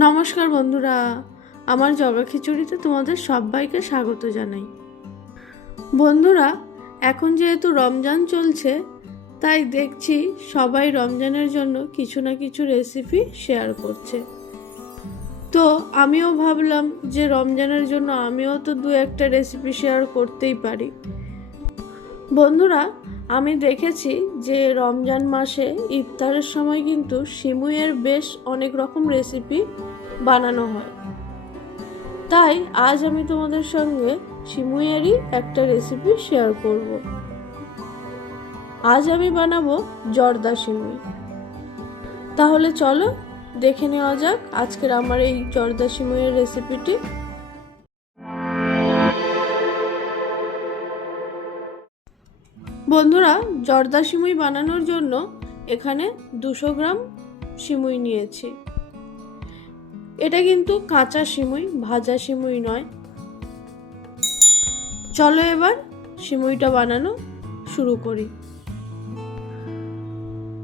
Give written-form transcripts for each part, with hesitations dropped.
নমস্কার বন্ধুরা, আমার জগা খিচুড়িতে তোমাদের সবাইকে স্বাগত জানাই। বন্ধুরা, এখন যেহেতু রমজান চলছে, তাই দেখছি সবাই রমজানের জন্য কিছু না কিছু রেসিপি শেয়ার করছে। তো আমিও ভাবলাম যে রমজানের জন্য আমিও তো দু একটা রেসিপি শেয়ার করতেই পারি। বন্ধুরা, আমি দেখেছি যে রমজান মাসে ইফতারের সময় কিন্তু সিমুইয়ের বেশ অনেক রকম রেসিপি বানানো হয়। তাই আজ আমি তোমাদের সঙ্গে সিমুইয়েরই একটা রেসিপি শেয়ার করব। আজ আমি বানাবো জর্দা সিমুই। তাহলে চলো দেখে নেওয়া যাক আজকের আমার এই জর্দা সিমুইয়ের রেসিপিটি। বন্ধুরা, জর্দা সিমুই বানানোর জন্য এখানে 200 গ্রাম সিমুই নিয়েছি। এটা কিন্তু কাঁচা সিমুই, ভাজা সিমুই নয়। চলো এবার সিমুইটা বানানো শুরু করি।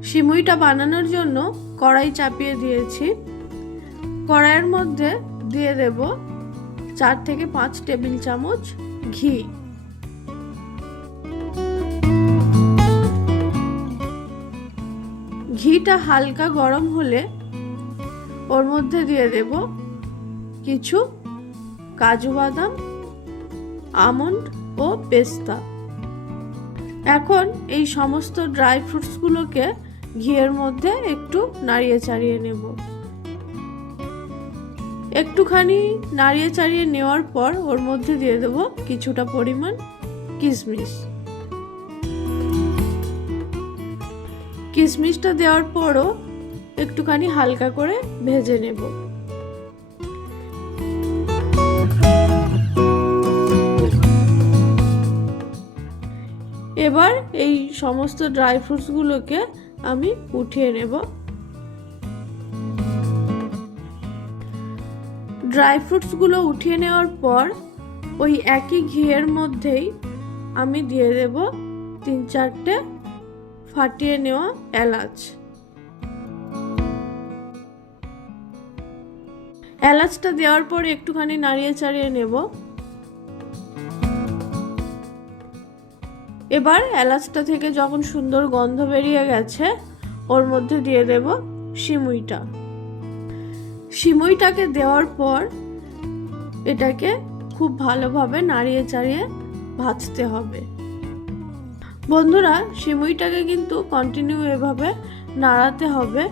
সিমুইটা বানানোর জন্য কড়াই চাপিয়ে দিয়েছি। কড়াইয়ের মধ্যে দিয়ে দেব 4 থেকে 5 টেবিল চামচ ঘি। ঘিটা হালকা গরম হলে ওর মধ্যে দিয়ে দেব কিছু কাজু বাদাম, আমন্ড ও পেস্তা। এখন এই সমস্ত ড্রাই ফ্রুটসগুলোকে ঘিয়ের মধ্যে একটু নাড়িয়ে চাড়িয়ে নেব। একটুখানি নাড়িয়ে চাড়িয়ে নেওয়ার পর ওর মধ্যে দিয়ে দেব কিছুটা পরিমাণ কিশমিশ। কিশমিশটা দেওয়ার পরও একটুখানি হালকা করে ভেজে নেব। এবার এই সমস্ত ড্রাই ফ্রুটসগুলোকে আমি উঠিয়ে নেব। ড্রাই ফ্রুটসগুলো উঠিয়ে নেওয়ার পর ওই একই ঘিয়ের মধ্যেই আমি দিয়ে দেব 3-4টে ফাটিয়ে নেওয়া এলাচ। এলাচটা দেওয়ার পর একটুখানি নাড়িয়ে চাড়িয়ে নেব। এবার এলাচটা থেকে যখন সুন্দর গন্ধ বেরিয়ে গেছে, ওর মধ্যে দিয়ে দেব সিমুইটা। সিমুইটাকে দেওয়ার পর এটাকে খুব ভালোভাবে নাড়িয়ে চাড়িয়ে ভাজতে হবে। বন্ধুরা, সিমুইটাকে কিন্তু কন্টিনিউ এভাবে নাড়াতে হবে,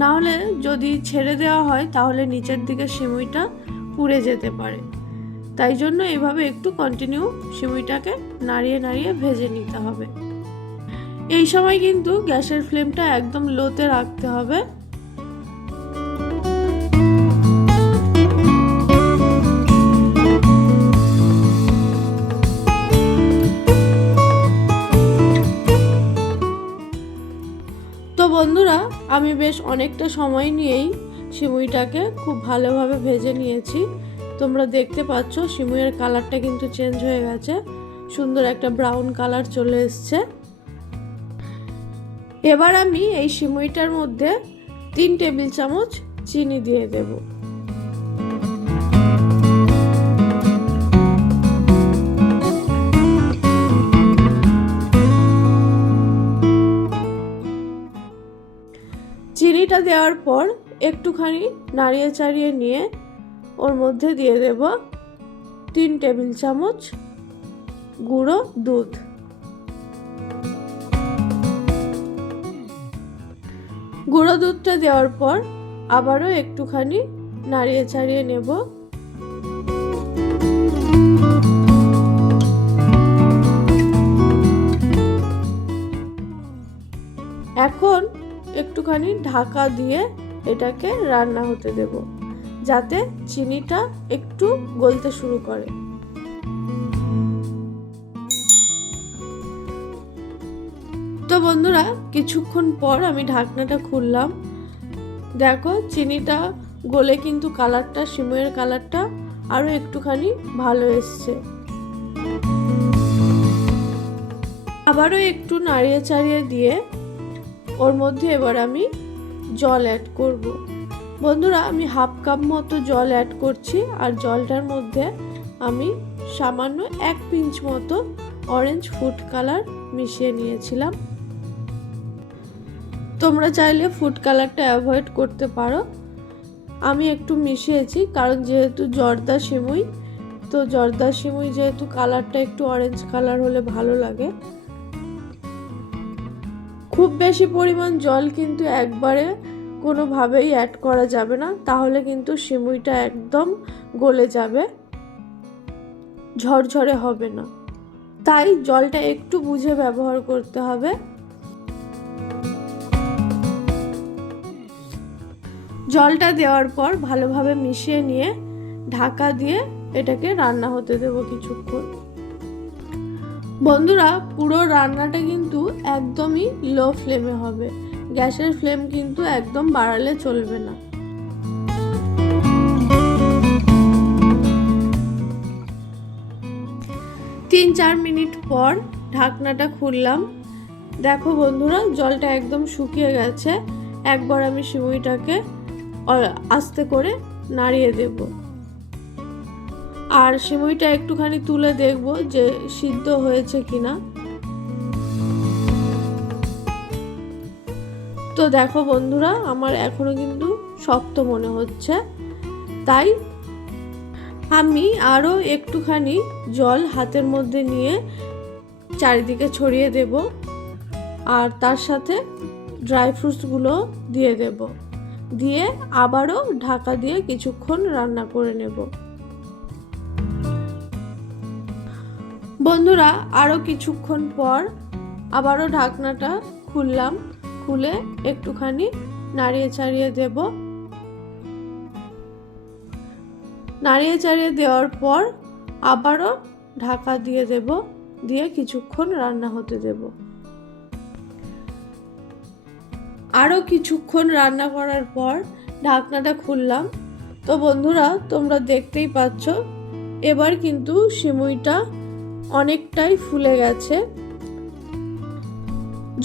না হলে যদি ছেড়ে দেওয়া হয় তাহলে নিচের দিকে সিমুইটা পুড়ে যেতে পারে। তাই জন্য এভাবে একটু কন্টিনিউ সিমুইটাকে নাড়িয়ে নাড়িয়ে ভেজে নিতে হবে। এই সময় কিন্তু গ্যাসের ফ্লেমটা একদম লোতে রাখতে হবে। তো বন্ধুরা, আমি বেশ অনেকটা সময় নিয়েই সিমুইটাকে খুব ভালোভাবে ভেজে নিয়েছি। তোমরা দেখতে পাচ্ছ সিমুইয়ের কালারটা কিন্তু চেঞ্জ হয়ে গেছে, সুন্দর একটা ব্রাউন কালার চলে এসছে। এবার আমি এই সিমুইটার মধ্যে 3 টেবিল চামচ চিনি দিয়ে দেব। চিনিটা দেওয়ার পর একটুখানি নাড়িয়ে চাড়িয়ে নিয়ে ওর মধ্যে দিয়ে দেব 3 টেবিল চামচ গুঁড়ো দুধ। গুঁড়ো দুধটা দেওয়ার পর আবারও একটুখানি নাড়িয়ে চাড়িয়ে নেব। এখন একটুখানি ঢাকা দিয়ে এটাকে রান্না হতে দেব, যাতে চিনিটা একটু গলতে শুরু করে। তো বন্ধুরা, কিছুক্ষণ পর আমি ঢাকনাটা খুললাম। দেখো চিনিটা গলে কিন্তু কালারটা, সিমুইয়ের কালারটা আরো একটুখানি ভালো এসছে। আবারও একটু নাড়িয়ে চাড়িয়ে দিয়ে ওর মধ্যে এবার আমি জল অ্যাড করব। বন্ধুরা আমি হাফ কাপ মতো জল অ্যাড করছি, আর জলটার মধ্যে আমি সামান্য 1 পিঞ্চ মতো অরেঞ্জ ফুড কালার মিশিয়ে নিয়েছিলাম। তোমরা চাইলে ফুড কালারটা অ্যাভয়েড করতে পারো, আমি একটু মিশিয়েছি কারণ যেহেতু জর্দা সিমুই, তো জর্দা সিমুই যেহেতু কালারটা একটু অরেঞ্জ কালার হলে ভালো লাগে। খুব বেশি পরিমাণ জল কিন্তু একবারে কোনোভাবেই অ্যাড করা যাবে না, তাহলে কিন্তু সিমুইটা একদম গলে যাবে, ঝরঝরে হবে না। তাই জলটা একটু বুঝে ব্যবহার করতে হবে। জলটা দেওয়ার পর ভালোভাবে মিশিয়ে নিয়ে ঢাকা দিয়ে এটাকে রান্না হতে দেব কিছুক্ষণ। বন্ধুরা পুরো রান্নাটা কিন্তু একদমই লো ফ্লেমে হবে, গ্যাসের ফ্লেম কিন্তু একদম বাড়ালে চলবে না। তিন 4 মিনিট পর ঢাকনাটা খুললাম। দেখো বন্ধুরা জলটা একদম শুকিয়ে গেছে। একবার আমি সিমুইটাকে আস্তে করে নাড়িয়ে দেব, আর সিমুইটা একটুখানি তুলে দেখব যে সিদ্ধ হয়েছে কিনা। তো দেখো বন্ধুরা আমার এখনো কিন্তু শক্ত মনে হচ্ছে, তাই আমি আরও একটুখানি জল হাতের মধ্যে নিয়ে চারিদিকে ছড়িয়ে দেব, আর তার সাথে ড্রাই ফ্রুটসগুলো দিয়ে দেব, দিয়ে আবারও ঢাকা দিয়ে কিছুক্ষণ রান্না করে নেব। বন্ধুরা আরও কিছুক্ষণ পর আবারও ঢাকনাটা খুললাম, খুলে একটুখানি নাড়িয়ে চাড়িয়ে দেব। নাড়িয়ে চাড়িয়ে দেওয়ার পর আবারও ঢাকা দিয়ে দেব, দিয়ে কিছুক্ষণ রান্না হতে দেব। আরও কিছুক্ষণ রান্না করার পর ঢাকনাটা খুললাম। তো বন্ধুরা তোমরা দেখতেই পাচ্ছ এবার কিন্তু সিমুইটা অনেকটাই ফুলে গেছে।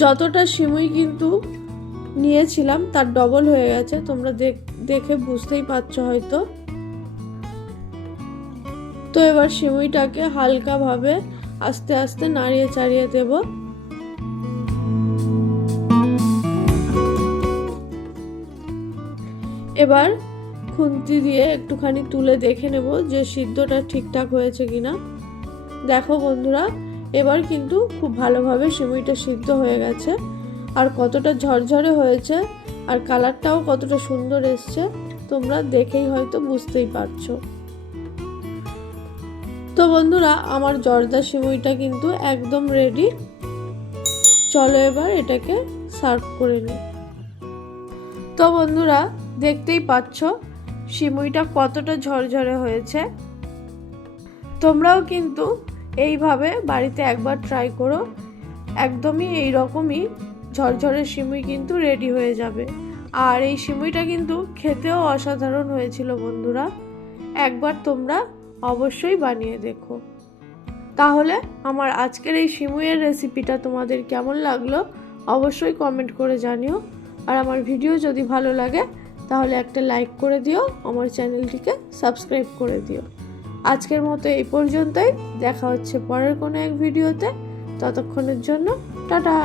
যতটা সিমুই কিন্তু নিয়েছিলাম তার ডবল হয়ে গেছে, তোমরা দেখে বুঝতেই পারছো হয়তো। তো এবার সিমুইটাকে হালকাভাবে আস্তে আস্তে নাড়িয়ে চাড়িয়ে দেব। এবার খুন্তি দিয়ে একটুখানি তুলে দেখে নেব যে সিদ্ধটা ঠিকঠাক হয়েছে কিনা। দেখো বন্ধুরা এবার কিন্তু খুব ভালোভাবে সিমুইটা সিদ্ধ হয়ে গেছে, আর কতটা ঝরঝরে হয়েছে, আর কালারটাও কতটা সুন্দর এসছে তোমরা দেখেই হয়তো বুঝতেই পারছো। তো বন্ধুরা আমার জর্দা সিমুইটা কিন্তু একদম রেডি। চলো এবার এটাকে সার্ভ করে নিই। তো বন্ধুরা দেখতেই পাচ্ছ সিমুইটা কতটা ঝরঝরে হয়েছে। তোমরাও কিন্তু এইভাবে বাড়িতে একবার ট্রাই করো, একদমই এই রকমই ঝরঝরে সিমুই কিন্তু রেডি হয়ে যাবে। আর এই সিমুইটা কিন্তু খেতেও অসাধারণ হয়েছিল বন্ধুরা, একবার তোমরা অবশ্যই বানিয়ে দেখো। তাহলে আমার আজকের এই সিমুইয়ের রেসিপিটা তোমাদের কেমন লাগলো অবশ্যই কমেন্ট করে জানিও, আর আমার ভিডিও যদি ভালো লাগে তাহলে একটা লাইক করে দিও, আমার চ্যানেলটিকে সাবস্ক্রাইব করে দিও। আজকের মতো এই পর্যন্তই, দেখা হচ্ছে পরের কোনো এক ভিডিওতে। ততক্ষণের জন্য টাটা।